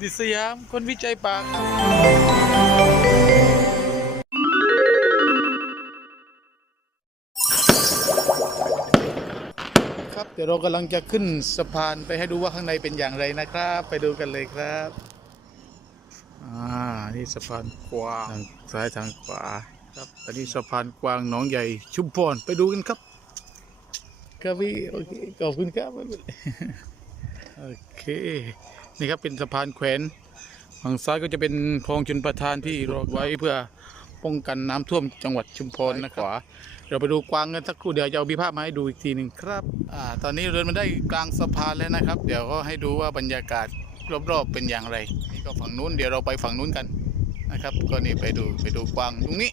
ดิสยาม คนวิจัยป่าครับครับ เดี๋ยวเรากำลังจะขึ้นสะพานไปให้ดูว่าข้างในเป็นอย่างไรนะครับ ไปดูกันเลยครับ อ่า นี่สะพานกวางทางซ้ายทางขวาครับอันนี้สะพานกวางหนองใหญ่ ชุมพรไปดูกันครับ ครับพี่โอเคขอบคุณครับ โอเค นี่ครับเป็นสะพานแขวนฝั่งซ้ายก็จะเป็นคลองชนประทานที่รอไว้เพื่อป้องกันน้ำท่วมจังหวัดชุมพรนะครับเราไปดูกวางกันสักครู่เดี๋ยวจะเอาบีภาพมาให้ดูอีกทีหนึ่งครับอ่าตอนนี้เดินมาได้กลางสะพานแล้วนะครับ เดี๋ยวก็ให้ดูว่าบรรยากาศรอบๆเป็นอย่างไรนี่ก็ฝั่งนู้นเดี๋ยวเราไปฝั่งนู้นกันนะครับ ก็นี่ไปดูไปดูกวางตรงนี้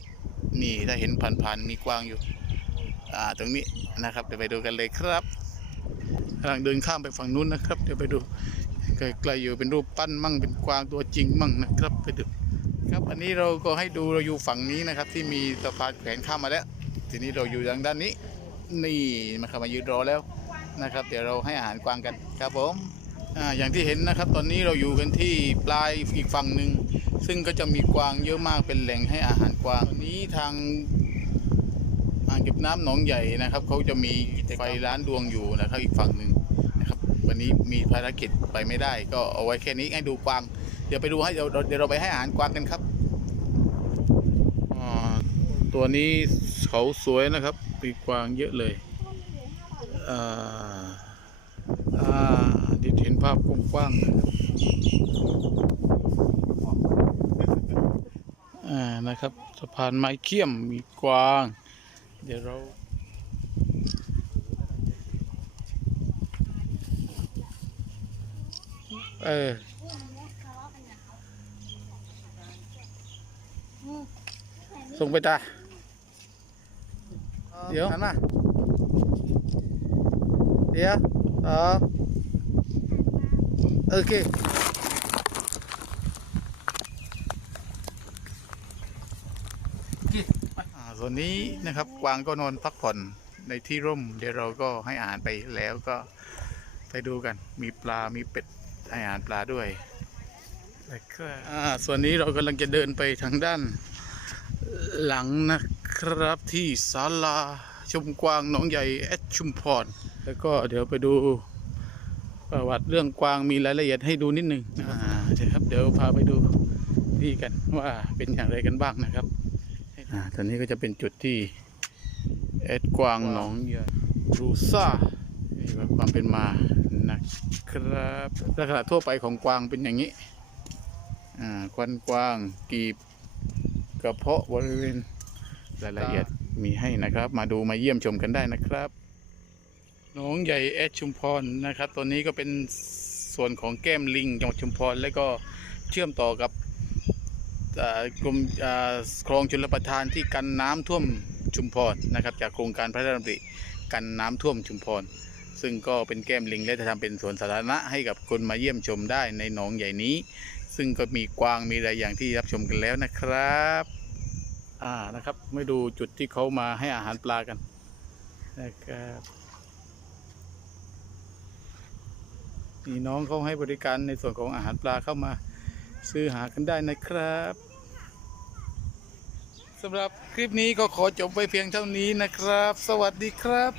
นี่ถ้าเห็นผ่านๆมีกวางอยู่อ่าตรงนี้นะครับเดี๋ยวไปดูกันเลยครับ กำลังเดินข้ามไปฝั่งนู้นนะครับ เดี๋ยวไปดูไกลๆอยู่เป็นรูปปั้นมั่งเป็นกวางตัวจริงมั่งนะครับไปดูครับอันนี้เราก็ให้ดูเราอยู่ฝั่งนี้นะครับ ที่มีสะพานแขวนข้ามมาแล้ว ทีนี้เราอยู่ทางด้านนี้ นี่มาเข้ามายืนรอแล้วนะครับ เดี๋ยวเราให้อาหารกวางกันครับผมออย่างที่เห็นนะครับ ตอนนี้เราอยู่กันที่ปลายอีกฝั่งหนึ่งซึ่งก็จะมีกวางเยอะมากเป็นแหล่งให้อาหารกวางตอนนี้ทาง อ่างเก็บน้ำหนองใหญ่นะครับเขาจะมีไฟล้านดวงอยู่นะครับอีกฝั่งหนึ่งนะครับวันนี้มีภารกิจไปไม่ได้ ก็เอาไว้แค่นี้ให้ดูกวาง เดี๋ยวไปดูให้เดี๋ยวเดี๋ยวเราไปให้อาหารกวางกันครับอ่าตัวนี้เขาสวยนะครับมีกวางเยอะเลยอ่าอ่าดี๋ยวเห็นภาพกว้างๆนะครับอ่านะครับสะพานไม้เขี้ยมมีกวาง เดี๋ยวเราเออส่งไปตา เดี๋ยวหันมา เดี๋ยวอ๋อโอเค อ่า ส่วนนี้นะครับกวางก็นอนพักผ่อนในที่ร่ม เดี๋ยวเราก็ให้อาหารไปแล้วก็ไปดูกัน มีปลา มีเป็ดให้อาหารปลาด้วยแล้วก็ส่วนนี้เรากำลังจะเดินไปทางด้านหลังนะครับที่ศาลาชมกวางหนองใหญ่แอดชุมพร แล้วก็เดี๋ยวไปดูประวัติเรื่องกวางมีรายละเอียดให้ดูนิดหนึ่งอ่าเดี๋ยวครับเดี๋ยวพาไปดูที่กันว่าเป็นอย่างไรกันบ้างนะครับ อ่าตอนนี้ก็จะเป็นจุดที่เอ็ดกวางหนองยารูซ่านี่ความเป็นมานะครับลักษณะทั่วไปของกวางเป็นอย่างนี้อ่าควันกวางกีบกระเพาะบริเวณรายละเอียดมีให้นะครับ มาดูมาเยี่ยมชมกันได้นะครับหนองใหญ่เอดชุมพรนะครับ ตัวนี้ก็เป็นส่วนของแก้มลิงจังหวัดชุมพร แล้วก็เชื่อมต่อกับ กรมคลองชลประทานที่กันน้ำท่วมชุมพรนะครับ จากโครงการพระราชดำริกันน้ำท่วมชุมพรซึ่งก็เป็นแก้มลิงและจะทำเป็นสวนสาธารณะให้กับคนมาเยี่ยมชมได้ในหนองใหญ่นี้ ซึ่งก็มีกวางมีอะไรอย่างที่รับชมกันแล้วนะครับอ่านะครับไม่ดูจุดที่เขามาให้อาหารปลากันนะครับมีน้องเขาให้บริการในส่วนของอาหารปลาเข้ามา ซื้อหากันได้นะครับสำหรับคลิปนี้ก็ขอจบไปเพียงเท่านี้นะครับ สวัสดีครับ